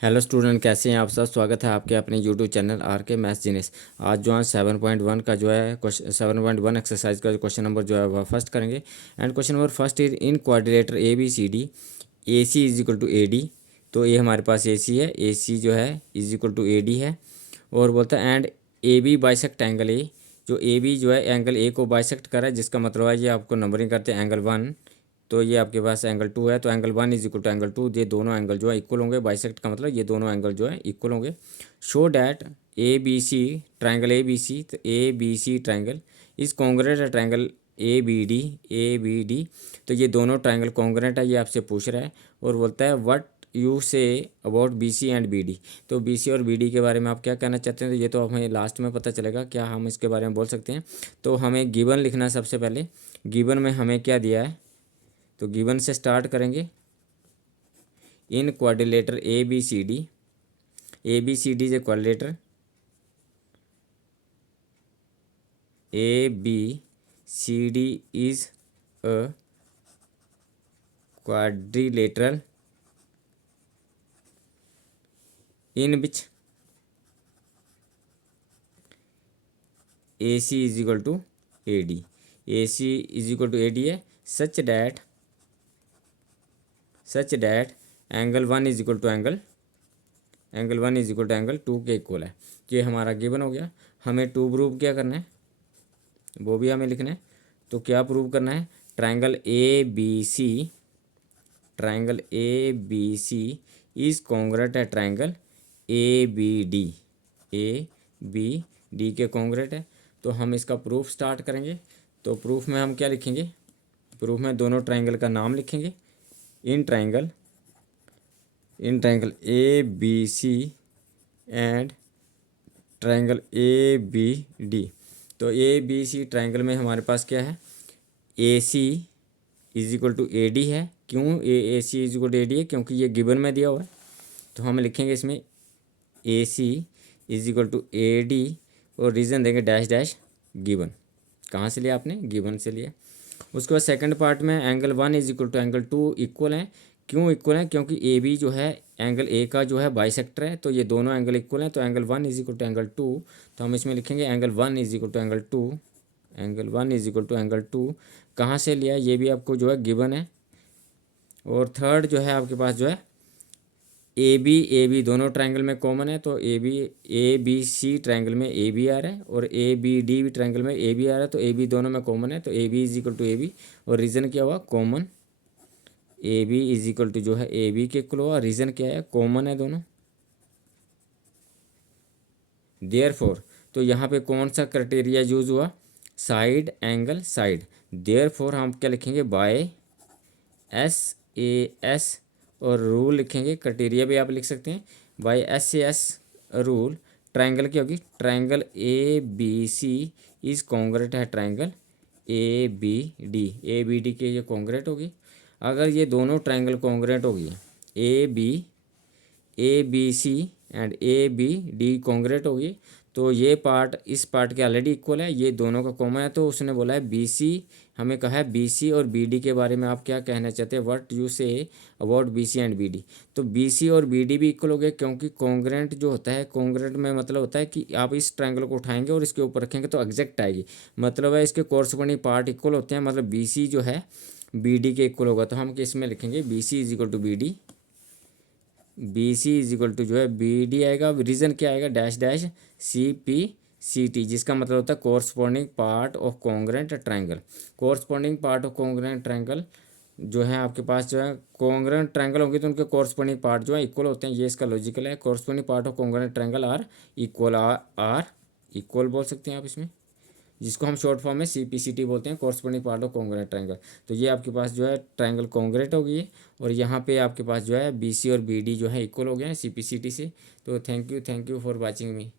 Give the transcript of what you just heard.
Hello student, कैसे हैं आप सब। स्वागत है आपके अपने यूट्यूब चैनल आर के मैथ्स जीनियस। आज जो है 7.1 का जो है 7.1 एक्सरसाइज का क्वेश्चन नंबर जो है वह फर्स्ट करेंगे। And question number first is in quadrilateral A B C D A C is equal to A D. तो ये हमारे पास ए सी है, ए सी जो है is equal to A D है। और बोलता है and A B bisect angle A, जो ए बी जो है एंगल ए को बाइसेक्ट कर रहा है, जिसका मतलब है ये आपको नंबरिंग करते हैं एंगल 1। तो ये आपके पास एंगल 2 है, तो angle 1 is equal to angle 2। ये दोनों एंगल जो है इक्वल होंगे। बाइसेक्ट का मतलब ये दोनों एंगल जो है इक्वल होंगे। Show that A B C triangle A B C, तो A B C triangle is congruent triangle A B D. तो ये दोनों ट्राइंगल कॉन्ग्रुएंट है, ये आपसे पूछ रहा है। और बोलता है what you say about B C and B D. तो बी सी और बी डी के बारे में आप क्या कहना चाहते हैं, तो ये तो हमें लास्ट में पता चलेगा क्या हम इसके बारे में बोल सकते हैं। तो हमें गिवन लिखना है सबसे पहले। गिवन में हमें क्या दिया है, तो गिवन से स्टार्ट करेंगे। In quadrilateral A B C D is a quadrilateral A B C D is a quadrilateral in which AC is equal to AD। AC is equal to AD है such that angle 1 is equal to angle 2 के equal है। ये हमारा given हो गया। हमें to prove क्या करना है, वो भी हमें लिखना है। तो क्या प्रूव करना है, triangle A B C is congruent है ट्राइंगल ए बी डी के कॉन्ग्रुएंट है। तो हम इसका प्रूफ स्टार्ट करेंगे। तो प्रूफ में हम क्या लिखेंगे, प्रूफ में दोनों ट्राइंगल का नाम लिखेंगे। In triangle A B C and triangle A B D. तो ए बी सी ट्राइंगल में हमारे पास क्या है, A C is equal to A D है। क्यों A C is equal to A D है, क्योंकि ये गिवन में दिया हुआ है। तो हम लिखेंगे इसमें A C is equal to A D और रीज़न देंगे डैश डैश गिवन। कहाँ से लिया आपने, गिवन से लिया। उसके बाद सेकंड पार्ट में angle 1 is equal to angle 2 equal है। क्यों इक्वल है, क्योंकि ए बी जो है एंगल ए का जो है बाइसेक्टर है। तो ये दोनों एंगल इक्वल हैं। तो angle 1 is equal to angle 2। तो हम इसमें लिखेंगे angle 1 is equal to angle 2। कहाँ से लिया, ये भी आपको जो है गिवन है। और थर्ड जो है आपके पास जो है ए बी दोनों ट्राइंगल में कॉमन है। तो ए बी सी ट्राइंगल में ए बी आ रहा है और ए बी डी भी ट्राइंगल में ए बी आ रहा है। तो ए बी दोनों में कॉमन है। तो A B is equal to A B और रीज़न क्या हुआ, common. A B is equal to जो है ए बी के इक्वल हुआ, रीज़न क्या है, कॉमन है दोनों। देयरफॉर, तो यहाँ पे कौन सा क्राइटेरिया यूज हुआ, साइड एंगल साइड। देयरफॉर हम क्या लिखेंगे, बाय SAS और रूल लिखेंगे। क्राइटेरिया भी आप लिख सकते हैं बाय SAS रूल। ट्राइंगल क्या होगी, triangle A B C is congruent है ट्राइंगल ए बी डी के ये कॉन्ग्रुएंट होगी। अगर ये दोनों ट्राइंगल कॉन्ग्रुएंट होगी, A B C and A B D congruent होगी, तो ये पार्ट इस पार्ट के ऑलरेडी इक्वल है, ये दोनों का कॉमन है। तो उसने बोला है बी सी, हमें कहा है बी सी और बी डी के बारे में आप क्या कहना चाहते हैं, what you say about B C and B D. तो बी सी और बी डी भी इक्वल हो गए, क्योंकि कॉन्ग्रुएंट जो होता है, कॉन्ग्रुएंट में मतलब होता है कि आप इस ट्राइंगल को उठाएंगे और इसके ऊपर रखेंगे तो एग्जैक्ट आएगी। मतलब है इसके कोरस्पोंडिंग पार्ट इक्वल होते हैं, मतलब बी सी जो है बी डी के इक्वल होगा। तो हम किसमें लिखेंगे, B C is equal to B D, B C is equal to जो है बी डी आएगा। रीज़न क्या आएगा, dash dash C P C T, जिसका मतलब होता है corresponding part of congruent triangle. Corresponding part of congruent triangle जो है आपके पास जो है कॉन्ग्रुएंट ट्राइंगल होंगे तो उनके कोरस्पोंडिंग पार्ट जो है इक्वल होते हैं। ये इसका लॉजिकल है। Corresponding part of congruent triangle are equal बोल सकते हैं आप इसमें, जिसको हम शॉर्ट फॉर्म में CPCT बोलते हैं, corresponding part of congruent triangle. तो ये आपके पास जो है ट्राइंगल कॉन्ग्रुएंट हो गई है और यहाँ पे आपके पास जो है BC और BD जो है इक्वल हो गए हैं CPCT से। तो thank you for watching me.